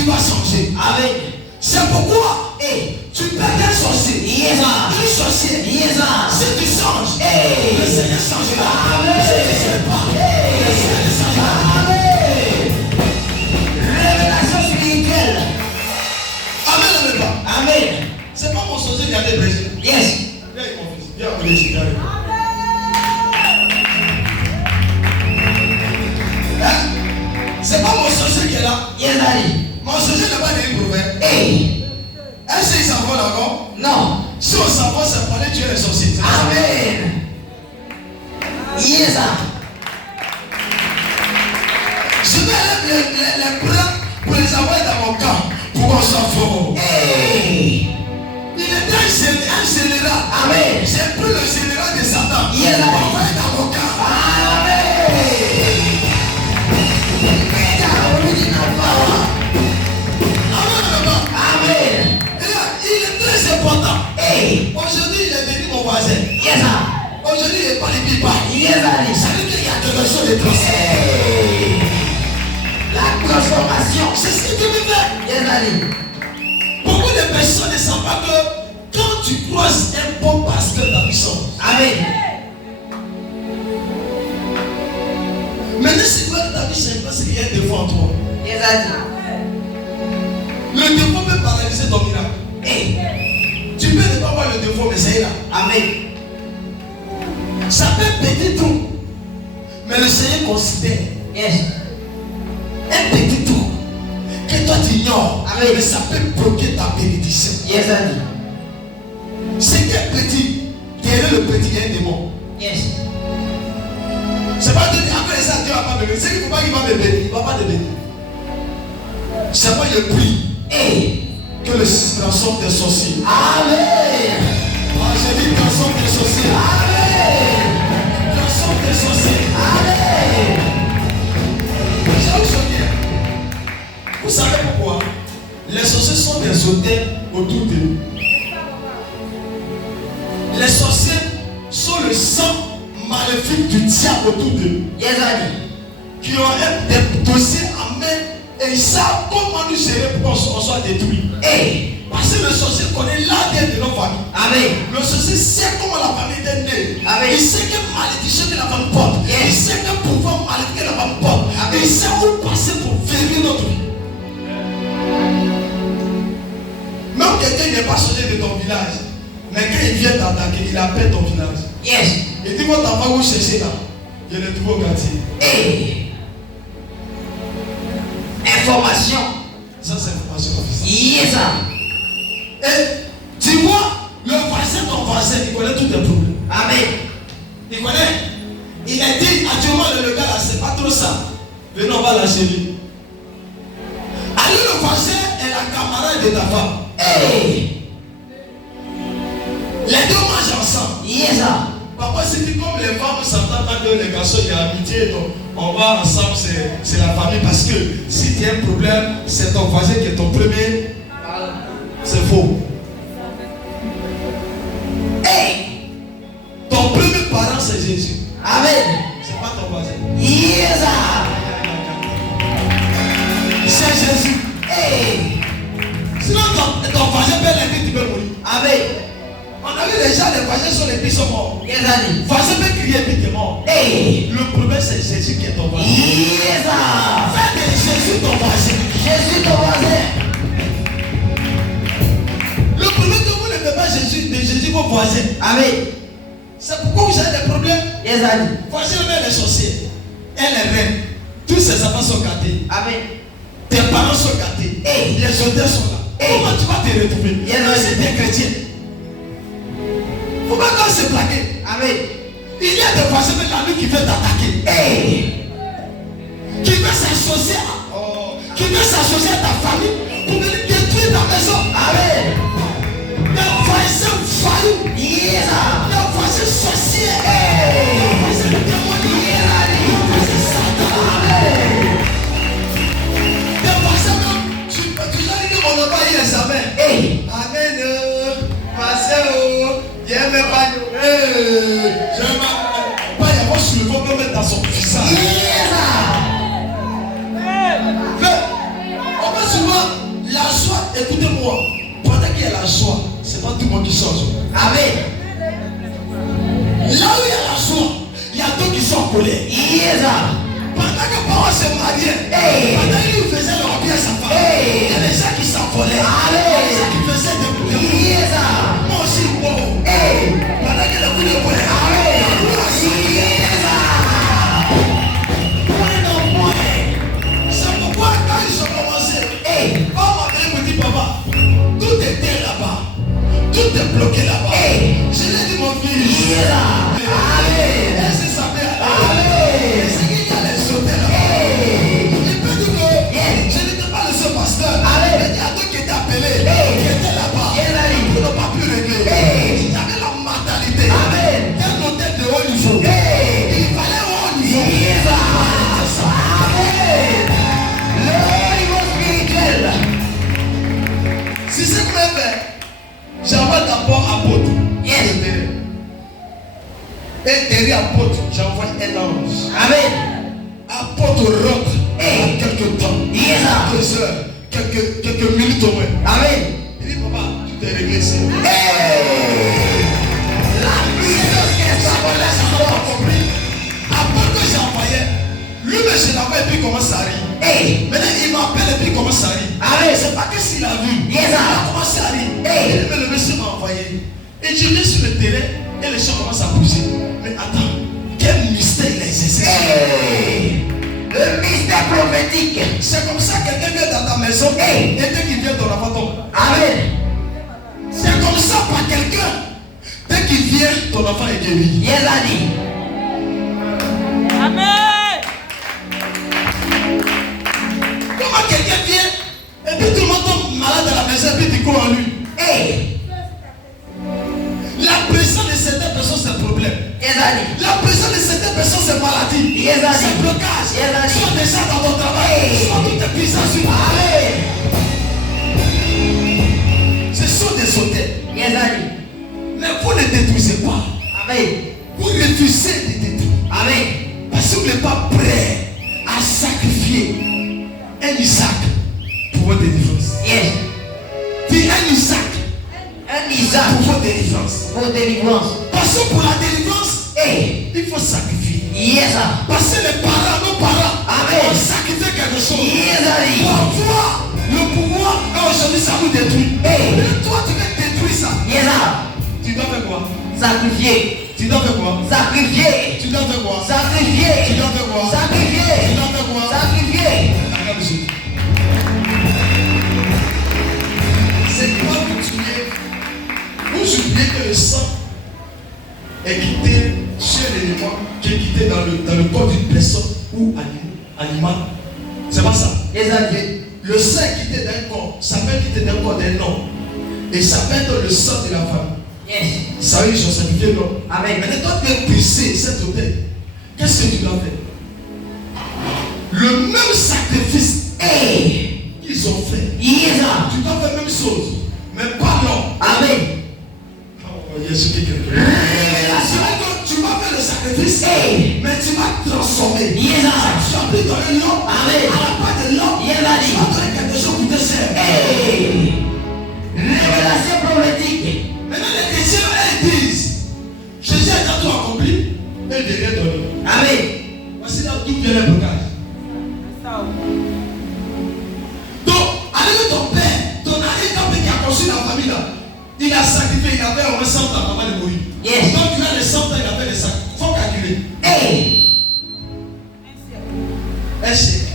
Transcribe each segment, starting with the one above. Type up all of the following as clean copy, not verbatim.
qui va changer. Amen. C'est pourquoi tu perds un sorcier. Yes. Un sorcier. Yes. Si tu changes, Hey. le Seigneur changera. Amen. Si tu ne changes pas, le Seigneur changera. Amen. Révélation spirituelle. Amen, amen, pas. Amen. C'est pas mon sorcier qui a des blessés. Yes. Viens avec mon fils. Viens avec les cigares. C'est pas mon sorcier qui est là. Yes, daddy. Mon sorcier n'est pas des prophètes. Hey. Est-ce qu'il s'envole encore? Non. Si on s'envole, c'est pour aller tuer les sorciers. Amen. Yes. Je vais aller les bras pour les envoyer dans mon camp pour qu'on soit fort. Hey. Il était un général. Amen. J'ai pris le général de Satan. Yes. Pour envoyer dans mon camp. Amen. Amen. Il est très important. Hey. Aujourd'hui, il est venu mon voisin. Yes. Aujourd'hui, il n'est pas les pipas. Yes, daddy. Ça veut dire qu'il y a quelque chose de transformé. Hey. La transformation. C'est ce que tu veux faire. Yes, daddy. Beaucoup de personnes ne savent pas que quand tu croises un bon pasteur d'ambition, Amen. maintenant si tu vois que ta vie c'est parce qu'il y a un défaut en toi. Yes, daddy. Le défaut peut paralyser ton miracle. Hey. Tu peux ne pas voir le défaut, mais c'est là. Amen. Ça peut petit tout, mais le Seigneur considère Yes. un petit tout que toi tu ignores. Amen. Mais ça peut bloquer ta bénédiction. Yes, daddy. C'est qu'un petit, derrière le petit, il y a un démon. Yes. C'est pas de dire après ça, Dieu va pas me bénir. C'est qu'il ne faut pas qu'il va me bénir. Il ne va pas te bénir. C'est pas je prie Hey. que le transforme des sorciers. Amen. Ah, j'ai dit transforme des sorciers. Amen. Transforme des sorciers. Amen. Je vais vous dire. Vous savez pourquoi? Les sorciers sont des hôtels autour d'eux. Les sorciers sont le sang maléfique du diable autour d'eux. Yes, daddy. Qui ont des dossiers en main et ils savent comment nous gérer pour qu'on soit détruit. Hey. Parce que le sorcier connaît l'ADN de nos familles. Amen. Le sorcier sait comment la famille est née. Amen. Il sait quelle malédiction que la femme porte. Yes. Il sait quel pouvoir maléfique que la femme porte. Amen. Il sait où passer pour vérir notre vie. Même quelqu'un n'est pas sorti de ton village, mais quand il vient t'attaquer, il appelle ton village. Yes. Il dit votre enfant vous cherchez là. Je l'ai trouvé au quartier. Hey. Information. Ça c'est l'information officielle. Yes. Et tu vois, le voisin, ton voisin, il connaît tous tes problèmes. Amen. Il connaît. Il a dit actuellement le gars là, c'est pas trop ça. Venez, on va lâcher lui. Allez, le voisin est la camarade de ta femme. Hey. Les deux mangent ensemble. Yes. Papa s'est dit comme les femmes s'entendent pas que les garçons, il y a amitié, donc on va ensemble, c'est la famille. Parce que si tu as un problème, c'est ton voisin qui est ton premier. C'est faux. Hey. Ton premier parent, c'est Jésus. Amen. C'est pas ton voisin. Yes. C'est Jésus. Hey. Sinon, ton voisin peut l'aider, tu peux mourir. Amen. On a vu déjà les voisins sur les pieds sont morts. Yes, daddy. Voisin peut crier puis tu es mort. Hey. Le problème, c'est Jésus qui est ton voisin. Yes. Fais de Jésus ton voisin. Jésus ton voisin. Le problème que vous n'aimez pas Jésus, de Jésus vos voisins. Amen. C'est pourquoi vous avez des problèmes. Yes, daddy. Voisin met les sorciers. Elle est reine. Tous ses enfants sont gâtés. Amen. Tes parents sont gâtés. Hey. Les auteurs sont là. Hey. Comment tu vas te retrouver? Yes, Même si tu es chrétien. Faut pas qu'on se plaquer. Amen. Il y a des voisins de la nuit qui veulent t'attaquer. Hey. Qui veulent s'associer à ta famille pour venir détruire ta maison. Amen. Des voisins faillots. Yes. Des voisins sorciers. Hey. Des voisins démoniaques. Des voisins sataniques. Des voisins même. Tu as dit mon enfant il est jamais. Hey. Amen. Voisin. J'aime pas. J'aime pas. Il y a pas sur le fond pour mettre dans son visage. Yes. On peut souvent La joie, écoutez-moi. Pendant qu'il y a la joie, c'est pas tout le monde qui change. Amen. Là où il y a la joie, il y a d'autres qui sont en colère. Yes. Pendant que Paul se mariait, pendant qu'il faisait leur bien à sa femme, il y a des gens qui s'envolaient. Il y a des gens qui faisaient des problèmes. Yes. Moi aussi, wow. Pendant que le coup de poing, c'est pourquoi quand ils ont commencé, quand mon me dit papa, tout était là-bas, tout est bloqué là-bas. Je l'ai dit mon fils. Elle se savait aller. C'est qui qui allait sauter là-bas. Il peut dire que je n'étais pas le seul pasteur. Il y a d'autres qui étaient appelés, qui étaient là-bas, qui n'ont pas pu régler. Il y avait la mentalité d'un hôtel de haut niveau. Il fallait haut niveau. Si c'est que je fais, j'envoie d'abord apôtre. Et derrière apôtre, j'envoie un ange. Amen. Apôtre rentre à quelques temps, quelques heures, quelques minutes au moins. Amen. Il dit papa, tu t'es réglé ici. La puissance qui est sur la Compris? Apôtre que j'envoyais, lui-même je l'envoie et puis il commence à rire. Maintenant il m'appelle et puis il commence à rire. C'est pas que s'il a vu, il a commencé à rire. Il dit mais le monsieur m'a envoyé. Et je vais sur le terrain et les gens commencent à bouger. Mais attends, quel mystère il a exercé? Le mystère prophétique. C'est comme ça que quelqu'un vient dans ta maison et dès qu'il vient, ton enfant tombe. Amen. C'est comme ça par quelqu'un. Dès qu'il vient, ton enfant est guéri. Yes, Daddy. Amen. Comment quelqu'un vient et puis tout le monde tombe malade à la maison et puis tu cours en lui? La présence de certaines personnes, c'est un problème. Yes, Daddy. La présence de certaines personnes, c'est maladie. Yes, Daddy. C'est blocage. Yes, Daddy. Soit déjà dans ton travail, soit tout est puissant sur toi. Ce sont des hôtels. Yes, Daddy. Mais vous ne détruisez pas. Amen. Vous refusez de détruire. Amen. Parce que vous n'êtes pas prêt à sacrifier un Isaac pour votre délivrance. Yes. Dis un Isaac Un Isaac pour votre délivrance. pour délivrance. Parce que pour la délivrance, il faut sacrifier. Yes. Parce que les parents, nos parents, Amen. ont sacrifié quelque chose. Yes, Daddy. Pour toi, le pouvoir, aujourd'hui, ça vous détruit. Et toi, tu veux détruire ça. Yes. Tu dois faire quoi? Sacrifier. Tu dois faire quoi? Sacrifier. Tu dois faire quoi? Sacrifier. Tu dois faire quoi? Tu Sacrifier. dois faire quoi? Sacrifier. Regarde ici. C'est quoi vous tuez? Vous oubliez que le sang est quitté chez l'élément qui est quitté dans le corps d'une personne ou animal. C'est pas ça. Yes, Daddy. Le sang est quitté d'un corps, ça peut être quitté d'un corps d'un homme. Et ça peut être le sang de la femme. Yes. Ça veut dire qu'ils ont sacrifié l'homme. Amen. Maintenant, toi, tu veux briser cet hôtel. Qu'est-ce que tu dois faire? Le même sacrifice qu'ils ont fait. Yes. Tu dois faire la même chose. Mais pas l'homme. Amen. Oh, il y a ce qui est quelque chose. Révélation. Tu vas faire le sacrifice, mais tu vas transformer. Yes. Tu vas plus donner l'homme. Amen. À la part de l'homme, Yes, tu Daddy. vas donner quelque chose pour te servir. Révélation prophétique. Maintenant, les chrétiens, elles disent Jésus a tout accompli et il devrait donner. Amen. Voici là d'où vient le blocage. Donc, avec ton père, ton arrière-grand-père qui a construit la famille là, il a sacrifié, il avait au moins 100 ans avant de mourir. Yes. Donc, il a les 100 ans, il a fait les sacs. Il faut calculer. Un siècle.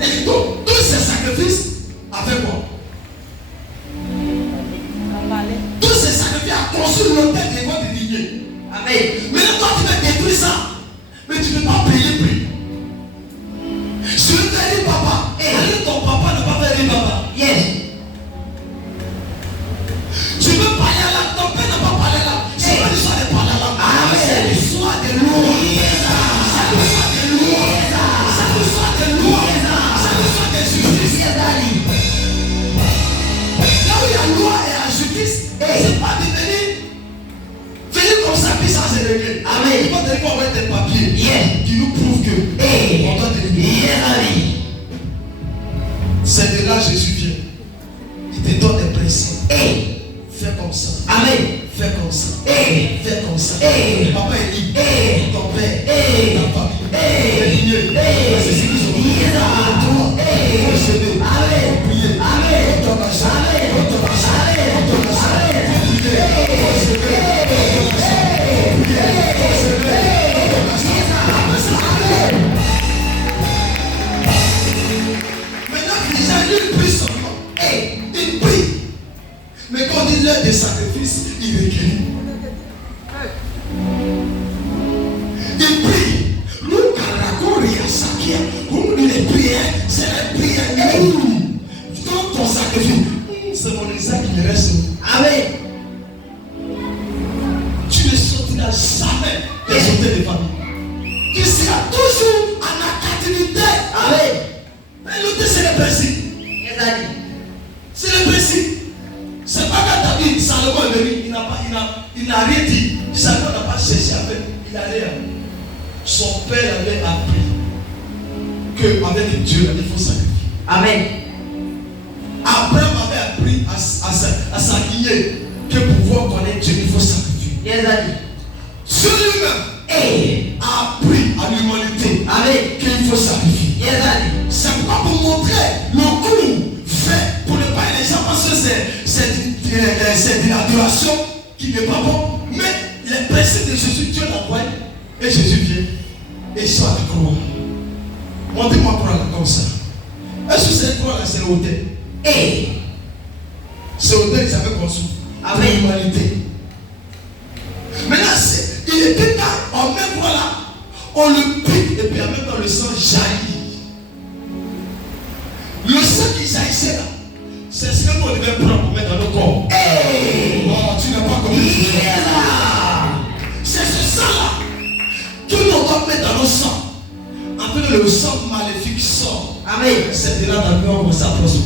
Et donc, tous ces sacrifices, avec quoi? Tous ces sacrifices à construire l'hôtel de votre lignée. Amen. Mais toi, tu veux détruire ça. Mais tu ne peux pas payer prix. Je veux te dire, papa. Et ton papa ne va pas faire papa. Yes. Tu veux parler là, ton père n'a pas parlé là. C'est pas l'histoire de parler là. C'est l'histoire de loi. C'est l'histoire de loi. C'est l'histoire de loi. C'est l'histoire de justice. Là où il y a loi et la justice, c'est pas de venir comme ça, puis ça c'est réglé. Amen. Il faut tenir envoyer des papiers qui nous prouvent que on doit délivrer. C'est de là Jésus vient. Il te donne des principes. Hey. Fais comme ça. Amen. Fais comme ça. Hey. Fais comme ça. Hey. Papa est libre. Hey. Ton père. Hey. Ta famille. Hey. Tes lignées. Hey. C'est ce qu'ils ont. Yes. Toi. Hey. Pour s'aider. Amen. Pour prier. Amen. Pour ton argent. Amen. Pour ton argent. Amen. Pour ton argent. Amen. Pour prier. Pour s'aider. Pour ton argent. Pour prier. Pour s'aider. Pour ton argent. Maintenant, Israël prie seulement. Et il prie. Mais quand il est des sacrifices, il recueille. Il prie. Nous, Karakoria Sakia, les prières, c'est la prière. Dans ton sacrifice, c'est mon Isaac qui me reste. Amen. Tu ne sortiras jamais des hôtels de famille. Tu seras toujours en captivité. Amen. Mais l'autre, c'est le principe. C'est le principe. C'est pas quand David, Salomon est venu, il n'a rien dit. Salomon n'a pas cherché à faire. Il a rien. Son père avait appris qu'avec Dieu, il faut sacrifier. Amen. Abraham avait appris à s'aligner que pour pouvoir connaître Dieu, il faut sacrifier. Dieu lui-même a appris à l'humanité qu'il faut sacrifier. C'est pas pour montrer le cours fait pour ne pas les gens parce que c'est de l'adoration qui n'est pas bon. Mais les principes de Jésus, Dieu l'envoie et Jésus vient et soit à la croix. Montez-moi pour la comme ça. Est-ce que cette croix là c'est l'autel? C'est l'autel qu'ils avaient construit avec l'humanité. Maintenant, il était là, en même croix là, on le pique et puis en même temps le sang jaillit. Le sang qui jaillissait là, c'est ce qu'on devait prendre pour mettre dans nos corps. Oh, tu n'as pas compris. C'est ce sang là que nous devons mettre dans nos sangs. Afin que le sang maléfique sort. Amen. C'est de là d'abord on s'approche.